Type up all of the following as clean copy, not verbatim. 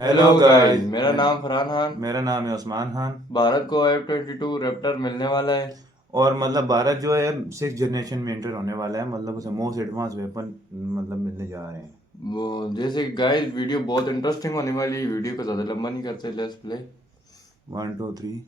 Hello hello guys, guys, मेरा नाम फरहान खान। मेरा नाम है उस्मान खान। भारत को F-22 रैप्टर मिलने वाला है। और भारत जो है 6th जनरेशन में एंटर होने वाला है, उसे मोस्ट एडवांस वेपन मिलने जा रहे हैं। वो जैसे गाइस, वीडियो बहुत इंटरेस्टिंग होने वाली है। वीडियो को ज़्यादा लंबा नहीं करते, लेट्स प्ले। 1 2 3।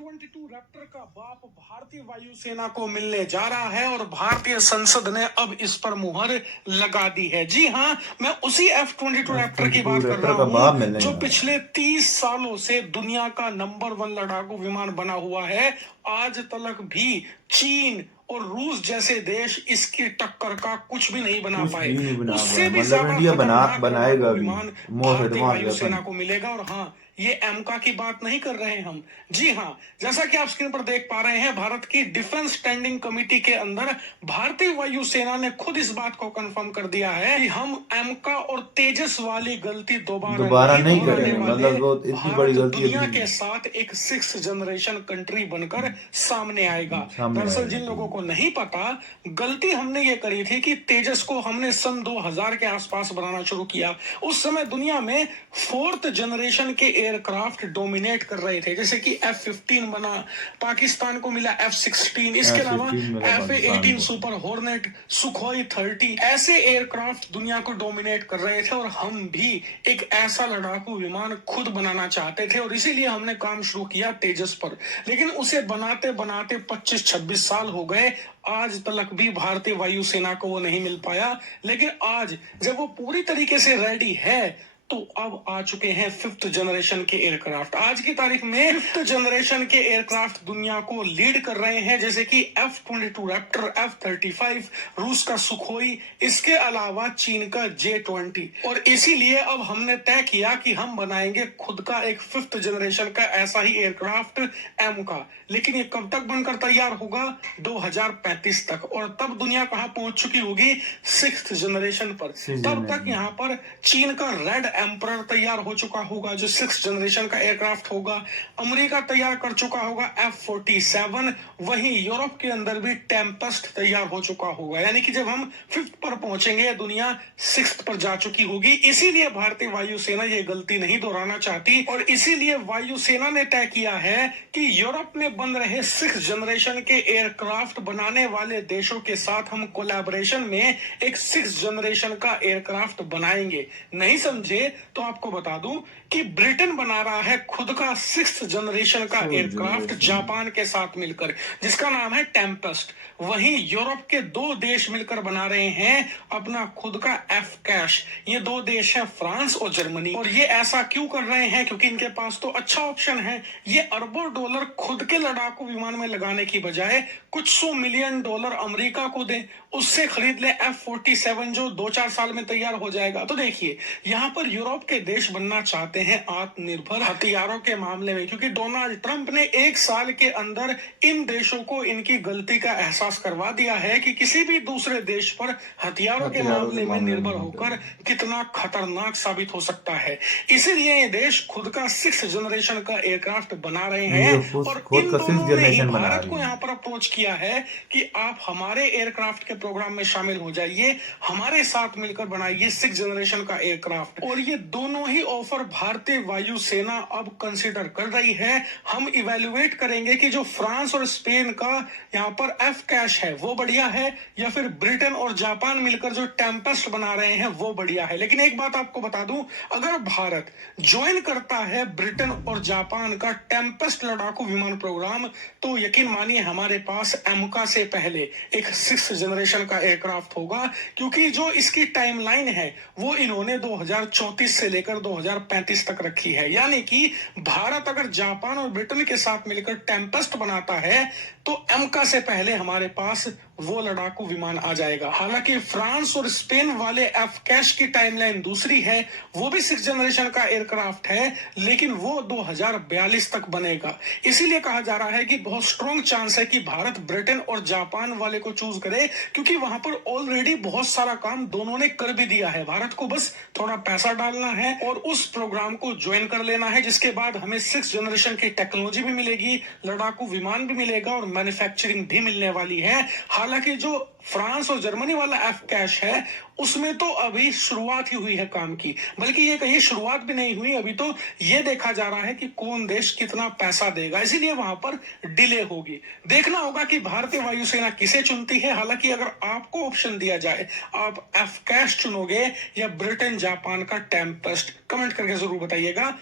22 रैप्टर का बाप भारतीय वायुसेना को मिलने जा रहा है और भारतीय संसद ने अब इस पर मुहर लगा दी है। जी हाँ, मैं उसी F-22 रैप्टर की F-22 बात कर रैप्टर रहा का बाप हूँ मिलने जो जा रहा है। पिछले 30 सालों से दुनिया का नंबर 1 लड़ाकू विमान बना हुआ है। आज तक भी चीन और रूस जैसे देश इसकी टक्कर का कुछ भी नहीं बना कुछ पाए। भी नहीं बना उससे पाया, भी ज्यादा इंडिया खतरनाक बनाएगा लड़ाकू भी विमान मोस्ट भारतीय एडवांस वायुसेना वेपन। को मिलेगा। और हाँ, ये एमका की बात नहीं कर रहे हैं हम। जी हाँ, जैसा कि आप स्क्रीन पर देख पा रहे हैं, भारत की डिफेंस स्टैंडिंग कमेटी के अंदर भारतीय वायुसेना ने खुद इस बात को कंफर्म कर दिया है कि हम एमका और तेजस वाली गलती दोबारा दोबारा नहीं नहीं दोहराने करेंगे, वाले। वो इतनी बड़ी भारत गलती दुनिया अपनी के साथ एक 6th जनरेशन कंट्री बनकर सामने आएगा। सामने दरअसल आएगा। जिन जी लोगों जी। को नहीं पता, गलती हमने ये करी थी कि तेजस को हमने सन 2000 के आसपास बनाना शुरू किया। उस समय दुनिया में 4th जनरेशन के एयरक्राफ्ट डोमिनेट कर रहे थे, जैसे कि F-15 बना, पाकिस्तान को मिला F-16, इसके अलावा F-16 मिला पाकिस्तान FA-18 को। सुपर हॉर्नेट, सुखोई 30, ऐसे एयरक्राफ्ट दुनिया को डोमिनेट कर रहे थे। और हम भी एक ऐसा लड़ाकू विमान खुद बनाना चाहते थे और इसीलिए हमने काम शुरू किया तेजस पर। लेकिन उसे बनाते बनाते 25-26 साल हो गए, आज तक भी भारतीय वायुसेना को वो नहीं मिल पाया। लेकिन आज जब वो पूरी तरीके से रेडी है, तो अब आ चुके हैं 5th जनरेशन के एयरक्राफ्ट। आज की तारीख में 5th जनरेशन के एयरक्राफ्ट दुनिया को लीड कर रहे हैं, जैसे कि F-22 रैप्टर, F-35, रूस का सुखोई, इसके अलावा चीन का J-20। और इसीलिए अब हमने तय किया कि हम बनाएंगे खुद का एक 5th जनरेशन का ऐसा ही एयरक्राफ्ट एम का। लेकिन ये कब तक बनकर तैयार होगा? 2035 तक। और तब दुनिया कहां पहुंच चुकी होगी? 6th जनरेशन पर। सिक्स तब तक जनरेशन यहाँ पर चीन का रेड एम्परर तैयार हो चुका होगा, जो 6th जनरेशन का एयरक्राफ्ट होगा। अमेरिका तैयार कर चुका होगा F-47। वहीं यूरोप के अंदर भी टेम्पेस्ट तैयार हो चुका होगा। यानी कि जब हम 5th पर पहुंचेंगे, दुनिया 6th पर जा चुकी होगी। इसीलिए भारतीय वायुसेना ये गलती नहीं दोहराना चाहती और इसीलिए वायुसेना ने तय किया है कि यूरोप में बन रहे 6th जनरेशन के एयरक्राफ्ट बनाने वाले देशों के साथ हम कोलैबोरेशन में एक 6th जनरेशन का एयरक्राफ्ट बनाएंगे। नहीं समझे तो आपको बता दूं कि ब्रिटेन बना रहा है खुद का 6th जनरेशन का एयरक्राफ्ट जापान के साथ मिलकर, जिसका नाम है टेम्पेस्ट। वहीं यूरोप के 2 देश मिलकर बना रहे हैं अपना खुद का एफ कैश। ये 2 देश हैं फ्रांस और जर्मनी। और ये ऐसा क्यों कर रहे हैं? क्योंकि इनके पास तो अच्छा ऑप्शन है। ये अरबों डॉलर खुद के लड़ाकू विमान में लगाने की बजाय कुछ $100 मिलियन अमेरिका को दे, उससे खरीद ले F-47, जो 2-4 साल में तैयार हो जाएगा। तो देखिए, यहाँ पर यूरोप के देश बनना चाहते हैं आत्मनिर्भर हथियारों के मामले में, क्योंकि डोनाल्ड ट्रंप ने 1 साल के अंदर इन देशों को इनकी गलती का एहसास करवा दिया है कि किसी भी दूसरे देश पर हथियारों के मामले में निर्भर होकर कितना खतरनाक साबित हो सकता है। इसीलिए ये देश खुद का 6th जनरेशन का एयरक्राफ्ट बना रहे हैं और खुद इन का सिक्स दोनों ने ही जनरेशन बना भारत रही को है। यहाँ पर अप्रोच किया है कि आप हमारे एयरक्राफ्ट के प्रोग्राम में शामिल हो जाइए, हमारे साथ मिलकर बनाइए 6th जनरेशन का एयरक्राफ्ट। और ये दोनों ही ऑफर भारतीय वायुसेना अब कंसिडर कर रही है। हम इवेल्युएट करेंगे कि जो फ्रांस और स्पेन का यहाँ पर एफ कैश है वो बढ़िया है, या फिर ब्रिटेन और जापान मिलकर जो टेम्पेस्ट बना रहे हैं वो बढ़िया है। लेकिन एक बात आपको बता दूं, अगर भारत ज्वाइन करता है ब्रिटेन और जापान का टेम्पेस्ट लड़ाकू विमान प्रोग्राम, तो यकीन मानिए हमारे पास एमका से पहले एक 6th जनरेशन का एयरक्राफ्ट होगा। क्योंकि जो इसकी टाइमलाइन है वो इन्होंने 2034 से लेकर 2035 तक रखी है। यानी कि भारत अगर जापान और ब्रिटेन के साथ मिलकर टेम्पेस्ट बनाता है, तो एमका से पहले हमारे पास वो लड़ाकू विमान आ जाएगा। हालांकि फ्रांस और स्पेन वाले एफ कैश की टाइमलाइन दूसरी है, वो भी 6th जनरेशन का एयरक्राफ्ट है, लेकिन वो 2042 तक बनेगा। इसीलिए कहा जा रहा है कि बहुत स्ट्रॉन्ग चांस है कि भारत ब्रिटेन और जापान वाले को चूज करे, क्योंकि वहां पर ऑलरेडी बहुत सारा काम दोनों ने कर भी दिया है। भारत को बस थोड़ा पैसा डालना है और उस प्रोग्राम को ज्वाइन कर लेना है, जिसके बाद हमें 6th जनरेशन की टेक्नोलॉजी भी मिलेगी, लड़ाकू विमान भी मिलेगा और मैन्युफैक्चरिंग भी मिलने वाली है। हालांकि जो फ्रांस और जर्मनी वाला एफ कैश है उसमें तो अभी शुरुआत ही हुई है काम की, बल्कि ये कहीं शुरुआत भी नहीं हुई, अभी तो ये देखा जा रहा है कि कौन देश कितना पैसा देगा, इसीलिए वहां पर डिले होगी। देखना होगा कि भारतीय वायुसेना किसे चुनती है। हालांकि अगर आपको ऑप्शन दिया जाए आप एफ कैश चुनोगे या ब्रिटेन जापान का टेम्पेस्ट, कमेंट करके जरूर बताइएगा।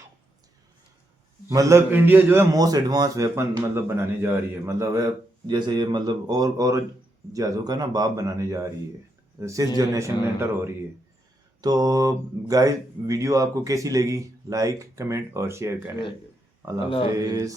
मतलब इंडिया जो है मोस्ट एडवांस वेपन मतलब बनाने जा रही है, मतलब जैसे ये मतलब और जहाजों का ना बाप बनाने जा रही है, 6th जनरेशन में एंटर हो रही है। तो गाइस वीडियो आपको कैसी लगी, लाइक कमेंट और शेयर करें। अल्लाह हाफिज।